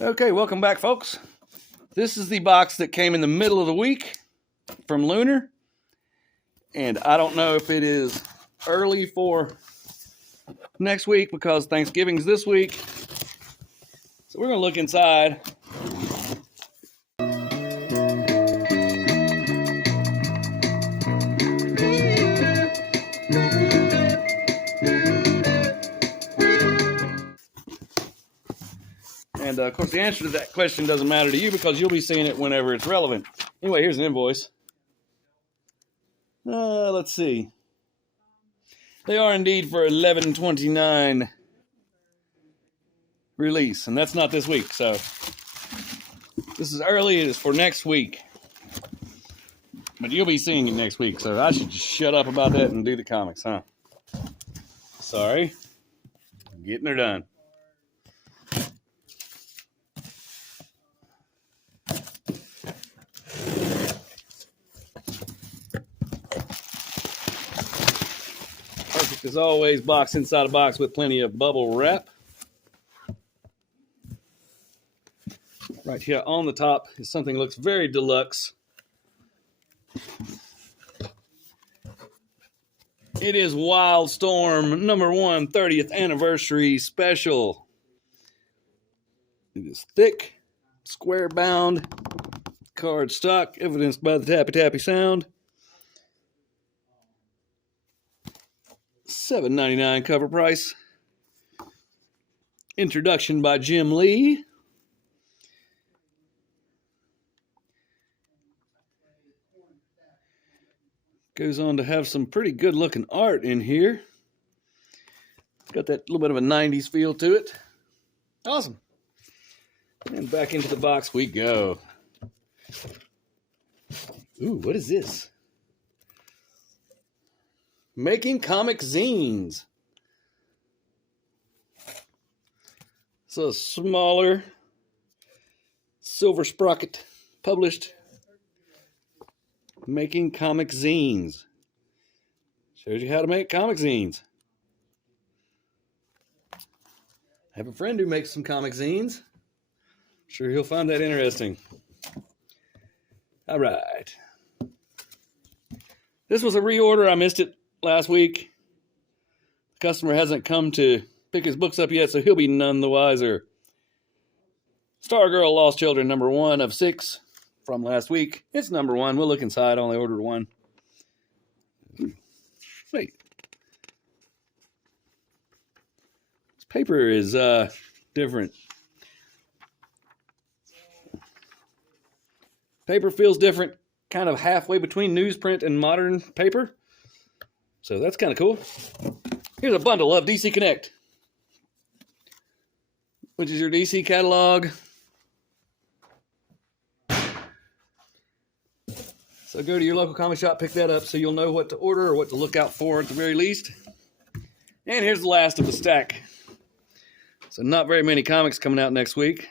Okay, welcome back, folks. This is the box that came in the middle of the week from Lunar. And I don't know if it is early for next week because Thanksgiving's this week. So we're going to look inside. And of course, the answer to that question doesn't matter to you because you'll be seeing it whenever it's relevant. Anyway, here's an invoice. Let's see. They are indeed for 11/29 release, and that's not this week. So this is early. It is for next week, but you'll be seeing it next week. So I should just shut up about that and do the comics, huh? Sorry, getting her done. Perfect as always, box inside a box with plenty of bubble wrap. Right here on the top is something that looks very deluxe. It is Wildstorm #1 30th anniversary special. It is thick, square bound, card stock, evidenced by the tappy tappy sound. $7.99 cover price. Introduction by Jim Lee. Goes on to have some pretty good looking art in here. It's got that little bit of a 90s feel to it. Awesome. And back into the box we go. Ooh, what is this? Making comic zines. So smaller silver sprocket published. Making comic zines. Shows you how to make comic zines. I have a friend who makes some comic zines. Sure he'll find that interesting. All right. This was a reorder. I missed it last week. The customer hasn't come to pick his books up yet, so he'll be none the wiser. Stargirl Lost Children #1 of 6 from last week. It's #1. We'll look inside. I only ordered one. Wait. This paper is different. Paper feels different, kind of halfway between newsprint and modern paper. So that's kind of cool. Here's a bundle of DC Connect, which is your DC catalog. So go to your local comic shop, pick that up so you'll know what to order or what to look out for at the very least. And here's the last of the stack. So not very many comics coming out next week.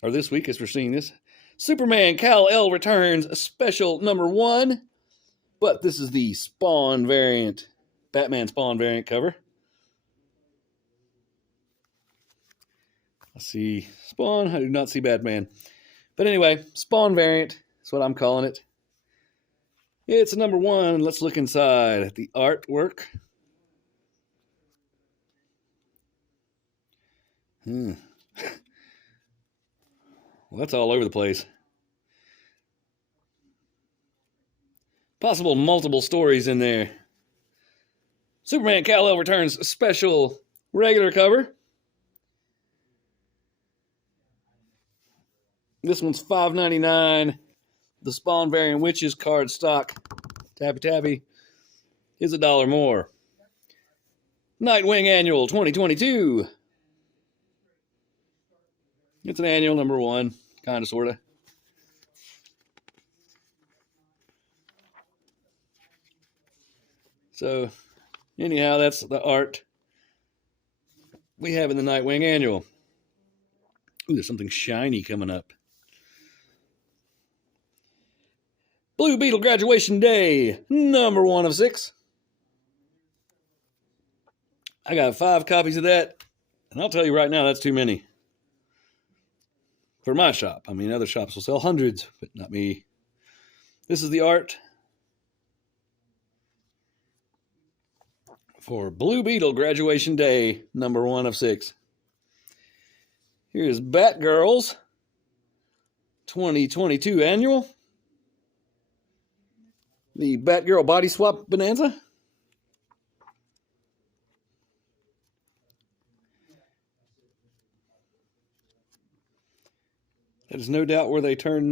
Or this week as we're seeing this. Superman Kal-El returns, a special #1. But this is the Spawn variant, Batman Spawn variant cover. I see Spawn, I do not see Batman. But anyway, Spawn variant is what I'm calling it. It's a #1. Let's look inside at the artwork. Well, that's all over the place. Possible multiple stories in there. Superman Kal-El returns, special regular cover. This one's $5.99. The Spawn variant Witches card stock, tappy tappy, is $1 more. Nightwing Annual 2022. It's an annual #1, kind of, sort of. So, anyhow, that's the art we have in the Nightwing Annual. Ooh, there's something shiny coming up. Blue Beetle Graduation Day, #1 of 6. I got 5 copies of that And I'll tell you right now, that's too many for my shop. I mean, other shops will sell hundreds, but not me. This is the art for Blue Beetle Graduation Day, number 1 of 6. Here's Batgirls 2022 Annual. The Batgirl Body Swap Bonanza. That is no doubt where they turn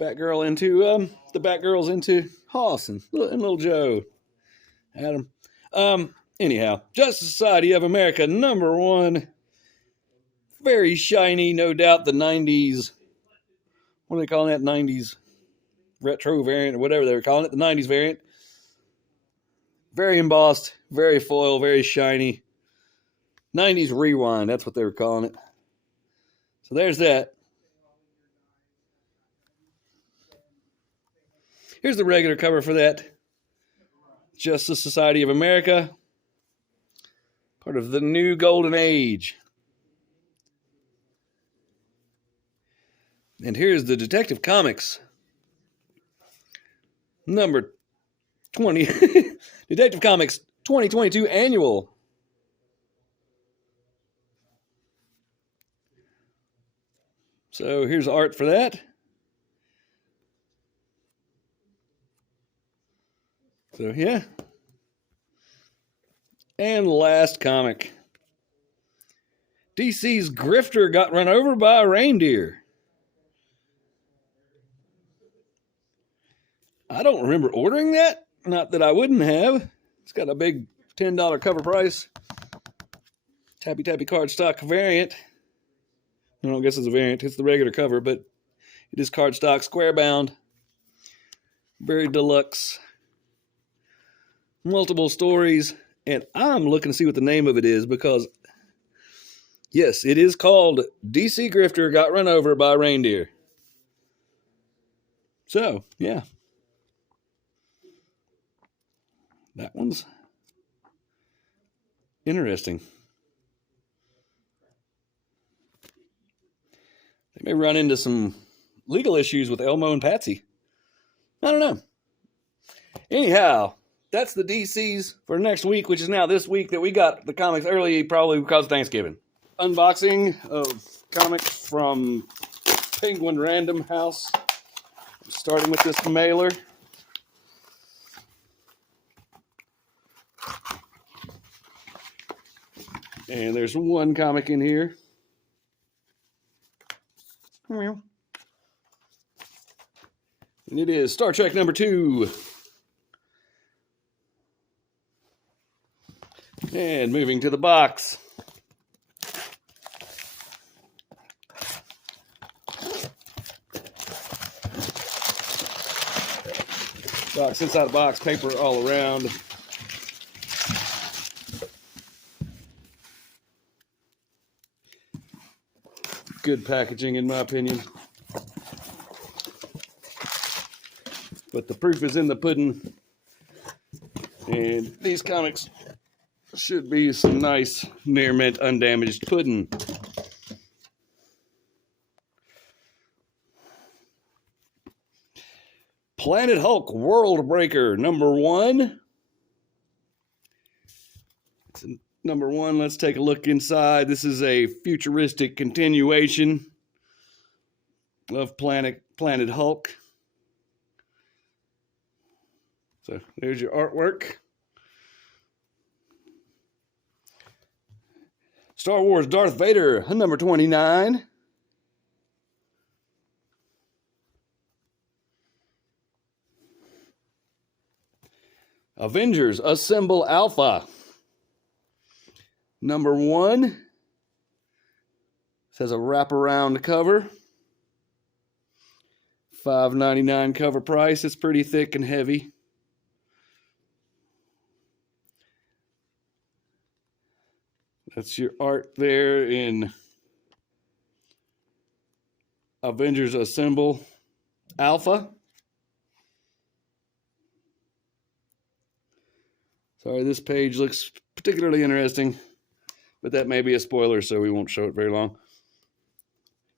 Batgirl into the Batgirls into Hoss and Little Joe, Adam. Anyhow, Justice Society of America number 1, very shiny, no doubt the 90s. What are they calling that? 90s retro variant or whatever they were calling it. The 90s variant. Very embossed, very foil, very shiny. 90s rewind. That's what they were calling it. So there's that. Here's the regular cover for that. Justice Society of America. Part of the new golden age. And here's the Detective Comics. Number 20. Detective Comics 2022 Annual. So here's art for that. So yeah. And last comic. DC's Grifter got run over by a reindeer. I don't remember ordering that. Not that I wouldn't have. It's got a big $10 cover price. Tappy cardstock variant. I don't guess it's a variant. It's the regular cover, but it is cardstock, square bound. Very deluxe. Multiple stories. And I'm looking to see what the name of it is because, yes, it is called DC Grifter Got Run Over by a Reindeer. So, yeah. That one's interesting. They may run into some legal issues with Elmo and Patsy. I don't know. Anyhow, that's the DCs for next week, which is now this week that we got the comics early, probably because of Thanksgiving. Unboxing of comics from Penguin Random House. Starting with this mailer. And there's one comic in here. And it is Star Trek number 2. And moving to the box. Box inside the box, paper all around. Good packaging, in my opinion. But the proof is in the pudding. And these comics should be some nice, near mint, undamaged pudding. Planet Hulk World Breaker, number 1. It's number 1. Let's take a look inside. This is a futuristic continuation of Planet Hulk. So there's your artwork. Star Wars Darth Vader, number 29. Avengers Assemble Alpha, number 1. This has a wraparound cover. $5.99 cover price. It's pretty thick and heavy. That's your art there in Avengers Assemble Alpha. Sorry, this page looks particularly interesting. but that may be a spoiler, so we won't show it very long.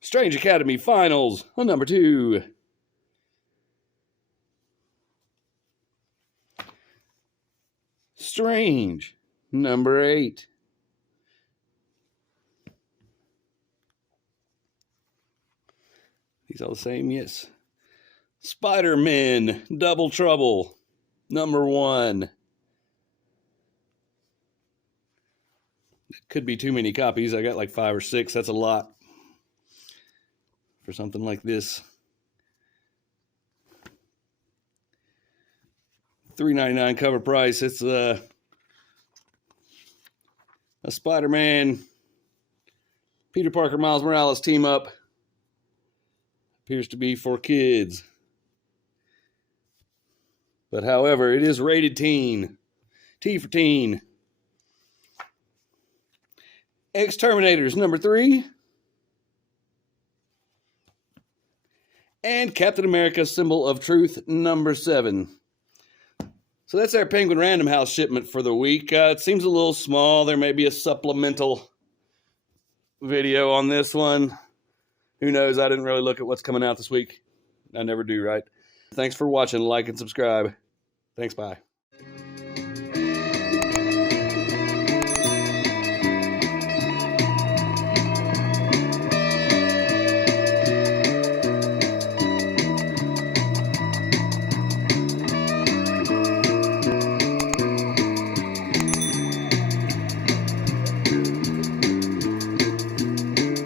Strange Academy Finals on number 2. Strange, number 8. These all the same, yes. Spider-Man, Double Trouble, number 1. It could be too many copies. I got like 5 or 6. That's a lot for something like this. $3.99 cover price. It's a Spider-Man, Peter Parker, Miles Morales team up. Appears to be for kids. But however, it is rated teen. T for teen. Exterminators, number 3. And Captain America, Symbol of Truth, number 7. So that's our Penguin Random House shipment for the week. It seems a little small. There may be a supplemental video on this one. Who knows? I didn't really look at what's coming out this week. I never do, right? Thanks for watching. Like and subscribe. Thanks, bye.